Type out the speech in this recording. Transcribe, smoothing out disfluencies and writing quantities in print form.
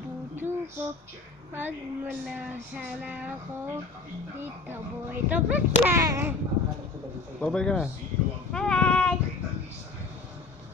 puso ko. Pag sana ako, dito boy, tapos na. Babay ka na. Hello!